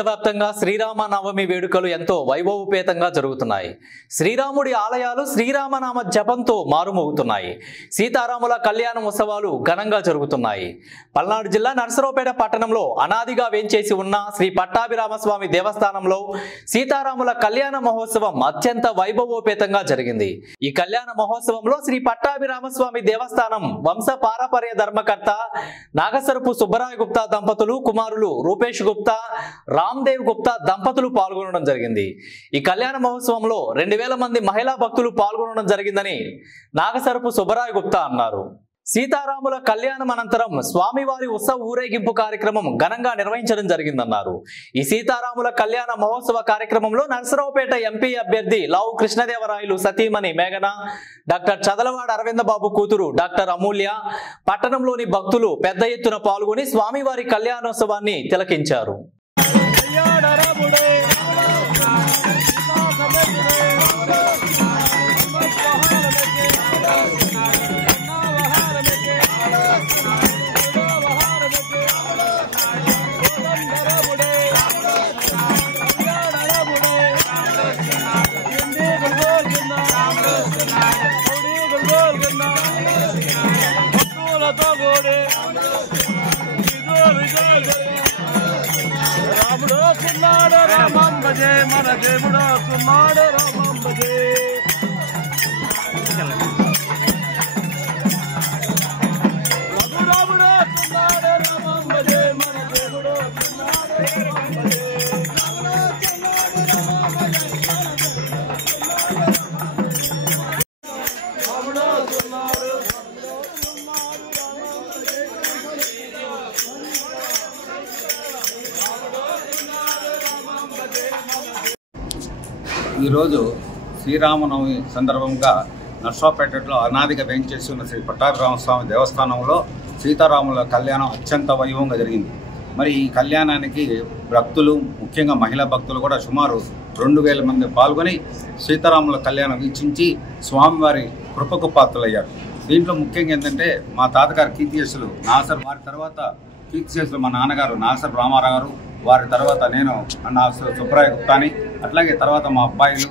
దేశవ్యాప్తంగా శ్రీరామనవమి వేడుకలు ఎంతో వైభవపేతంగా జరుగుతున్నాయి. శ్రీరాముడి ఆలయాలు శ్రీరామనామ జపంతో మారుమోగుతున్నాయి. సీతారాముల కళ్యాణ ఉత్సవాలు ఘనంగా జరుగుతున్నాయి. పల్నాడు జిల్లా నర్సరావుపేట పట్టణంలో అనాదిగా వేంచేసి ఉన్న శ్రీ పట్టాభిరామస్వామి దేవస్థానంలో సీతారాముల కళ్యాణ మహోత్సవం అత్యంత వైభవోపేతంగా జరిగింది. ఈ కళ్యాణ మహోత్సవంలో శ్రీ పట్టాభిరామస్వామి దేవస్థానం వంశ పారపర్య ధర్మకర్త నాగసరపు సుబ్బరాయ గుప్తా దంపతులు కుమారులు రూపేష్ గుప్తా రామ్దేవ్ గుప్తా దంపతులు పాల్గొనడం జరిగింది. ఈ కళ్యాణ మహోత్సవంలో 2000 మంది మహిళా భక్తులు పాల్గొనడం జరిగిందని నాగసరపు సుబ్బరాయ గుప్తా అన్నారు. సీతారాముల కళ్యాణం అనంతరం స్వామివారి ఉత్సవ ఊరేగింపు కార్యక్రమం ఘనంగా నిర్వహించడం జరిగిందన్నారు. ఈ సీతారాముల కళ్యాణ మహోత్సవ కార్యక్రమంలో నర్సరావుపేట ఎంపీ అభ్యర్థి లావు కృష్ణదేవరాయలు సతీమణి మేఘన, డాక్టర్ చదలవాడ అరవింద బాబు కూతురు డాక్టర్ అమూల్య, పట్టణంలోని భక్తులు పెద్ద ఎత్తున పాల్గొని స్వామివారి కళ్యాణోత్సవాన్ని తిలకించారు. రాముడు సున్నాడు రామం భజే మన దేవుడు సున్నాడు రామం భజే రాముడు సున్నాడు రామం భజే మన దేవుడు సున్నాడు రామం భజే రాముడు సున్నాడు ఈరోజు శ్రీరామనవమి సందర్భంగా నర్సరావుపేటలో అనాదిగా వేంచేసి ఉన్న శ్రీ పట్టాభిరామస్వామి దేవస్థానంలో సీతారాముల కళ్యాణం అత్యంత వైభవంగా జరిగింది. మరి ఈ కళ్యాణానికి భక్తులు, ముఖ్యంగా మహిళా భక్తులు కూడా సుమారు 2000 మంది పాల్గొని సీతారాముల కళ్యాణం వీక్షించి స్వామివారి కృపకు పాత్రలయ్యారు. దీంట్లో ముఖ్యంగా ఏంటంటే మా తాతగారు కీర్తిశేషులు నాగసర్, వారి తర్వాత కీర్తిశేషులు మా నాన్నగారు నాగసర్ రామారావు గారు, వారి తర్వాత నేను నాగసర్ సుబ్బరాయ గుప్తాని, అట్లాగే తర్వాత మా అబ్బాయిలు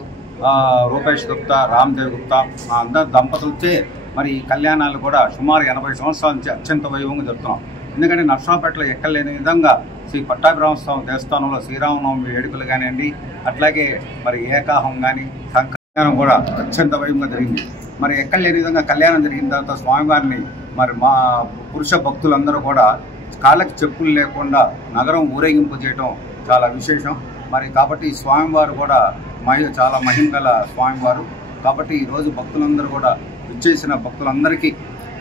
రూపేష్ గుప్తా, రామ్దేవ్ గుప్తా, మా అందరి దంపతులచే మరి ఈ కళ్యాణాలు కూడా సుమారు 80 సంవత్సరాల నుంచి అత్యంత వైభవంగా జరుపుతున్నాం. ఎందుకంటే నర్సరావుపేటలో ఎక్కలేని విధంగా శ్రీ పట్టాభిరామస్వామి దేవస్థానంలో శ్రీరామనవమి వేడుకలు కానివ్వండి, అట్లాగే మరి ఏకాహం కానీ కళ్యాణం కూడా అత్యంత వైభవంగా జరిగింది. మరి ఎక్కడ లేని విధంగా కళ్యాణం జరిగిన తర్వాత స్వామివారిని మరి మా పురుష భక్తులందరూ కూడా కాళ్ళకి చెప్పులు లేకుండా నగరం ఊరేగింపు చేయడం చాలా విశేషం. మరి కాబట్టి ఈ స్వామివారు కూడా చాలా మహిమ గల స్వామివారు. కాబట్టి ఈరోజు భక్తులందరూ కూడా విచ్చేసిన భక్తులందరికీ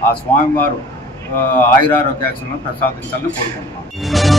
ఆ స్వామివారు ఆయురారోగ్యాలను ప్రసాదించాలని కోరుకుంటున్నాం.